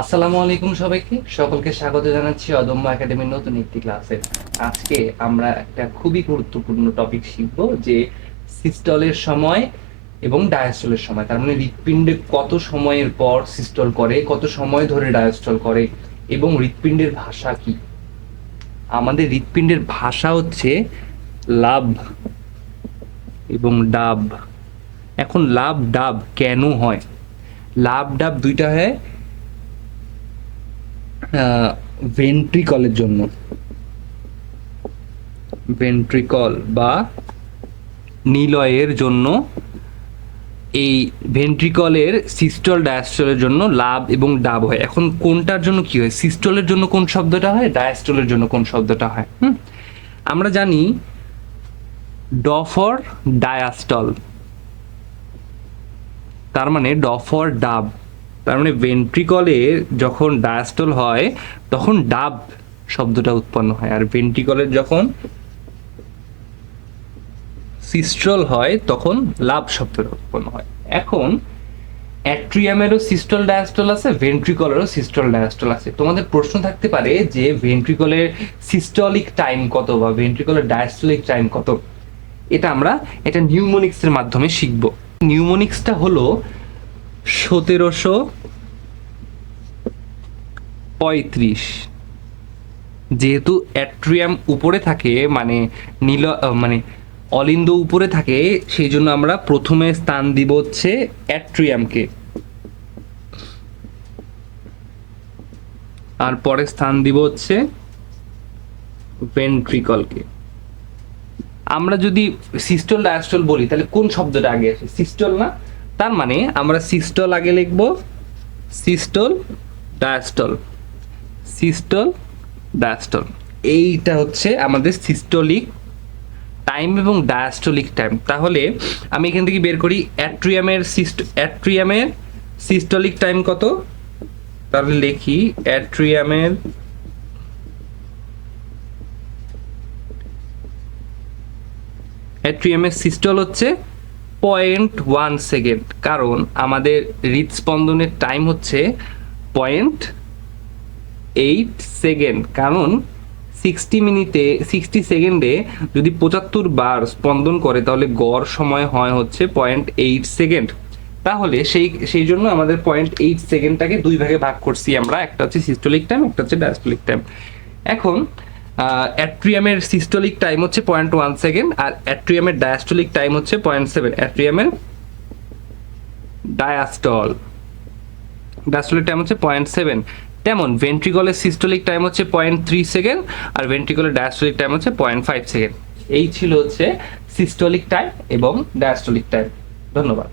আসসালামু আলাইকুম সবাইকে। সকলকে স্বাগত জানাচ্ছি অদম্য একাডেমির নতুন একটি ক্লাসে। আজকে আমরা একটা খুবই গুরুত্বপূর্ণ টপিক শিখব যে সিস্টলের সময় এবং ডায়াস্টলের সময়। তার মানে হৃৎপিণ্ডে কত সময়ের পর সিস্টল করে, কত সময় ধরে ডায়াস্টল করে এবং হৃৎপিণ্ডের ভাষা কি? আমাদের হৃৎপিণ্ডের ভাষা হচ্ছে লাভ এবং ডাব। এখন লাভ ডাব কেন হয়? লাভ ডাব দুইটা হয় ভেন্ট্রিকলের জন্য। ভেন্ট্রিকল বা নিলয়ের জন্য এই ভেন্ট্রিকলের সিস্টল ডায়াস্টলের জন্য লাভ এবং ডাব হয়। এখন কোনটার জন্য কি হয়? সিস্টলের জন্য কোন শব্দটা হয়? ডায়াস্টলের জন্য কোন শব্দটা হয়? হুম? আমরা জানি ডফর ডায়াস্টল তার মানে ডফর ডাব তার মানে ভেন্ট্রিকলে যখন ডায়াস্টল হয়, তখন ডাব শব্দটা উৎপন্ন হয়। আর ভেন্ট্রিকলের যখন সিস্ট্রল হয়, তখন লাভ শব্দটা উৎপন্ন হয়। এখন অ্যাট্রিয়ামেরও সিস্টল ডায়াস্টল আছে ভেন্ট্রিকলেরও সিস্টল ডায়াস্টল আছে। তোমাদের প্রশ্ন থাকতে পারে যে ভেন্ট্রিকলের সিস্টলিক টাইম কত বা ভেন্ট্রিকলের ডায়াস্টলিক টাইম কত? এটা আমরা এটা নিউমোনিক্সের মাধ্যমে শিখব। নিউমোনিক্সটা হলো সতেরোশো পঁয়ত্রিশ। যেহেতু অ্যাট্রিয়াম উপরে থাকে মানে নীল মানে অলিন্দ উপরে থাকে, সেই জন্য আমরা প্রথমে স্থান দিব হচ্ছে অ্যাট্রিয়ামকে। আর পরে স্থান দিব হচ্ছে ভেন্ট্রিকলকে। আমরা যদি সিস্টল ডায়াস্টল বলি, তাহলে কোন শব্দটা আগে আসে? সিস্টল না? তার মানে আমরা সিস্টল আগে লিখব সিস্টল ডায়াস্টল। Systole diastole. এইটা হচ্ছে আমাদের সিস্টলিক টাইম এবং ডায়াস্টলিক টাইম। তাহলে আমি এখান থেকে বের করি, অ্যাট্রিয়ামের সিস্ট, অ্যাট্রিয়ামের সিস্টলিক টাইম কত? তাহলে লিখি, অ্যাট্রিয়ামের অ্যাট্রিয়ামের সিস্টল হচ্ছে পয়েন্ট ওয়ান সেকেন্ড। কারণ আমাদের হৃদস্পন্দনের টাইম হচ্ছে পয়েন্ট এইট সেকেন্ড কারণ সিক্সটি মিনিটে সিক্সটি সেকেন্ডে যদি পঁচাত্তর বার স্পন্দন করে, তাহলে গড় সময় হয় হচ্ছে পয়েন্ট এইট সেকেন্ড তাহলে সেই সেই জন্য আমাদের পয়েন্ট এইট সেকেন্ডটাকে দুই ভাগে ভাগ করছি আমরা। একটা হচ্ছে সিস্টোলিক টাইম একটা হচ্ছে ডায়াস্টোলিক টাইম এখন অ্যাট্রিয়ামের সিস্টোলিক টাইম হচ্ছে পয়েন্ট ওয়ান সেকেন্ড আর অ্যাট্রিয়ামের ডায়াস্টোলিক টাইম হচ্ছে পয়েন্ট সেভেন অ্যাট্রিয়ামের ডায়াস্টল ডায়াস্টোলিক টাইম হচ্ছে পয়েন্ট সেভেন তেমন ভেন্ট্রিকলের সিস্টোলিক টাইম হচ্ছে পয়েন্ট থ্রি সেকেন্ড আর ভেন্ট্রিকলের ডায়াস্টোলিক টাইম হচ্ছে পয়েন্ট ফাইভ সেকেন্ড এই ছিল হচ্ছে সিস্টোলিক টাইম এবং ডায়াস্টোলিক টাইম ধন্যবাদ।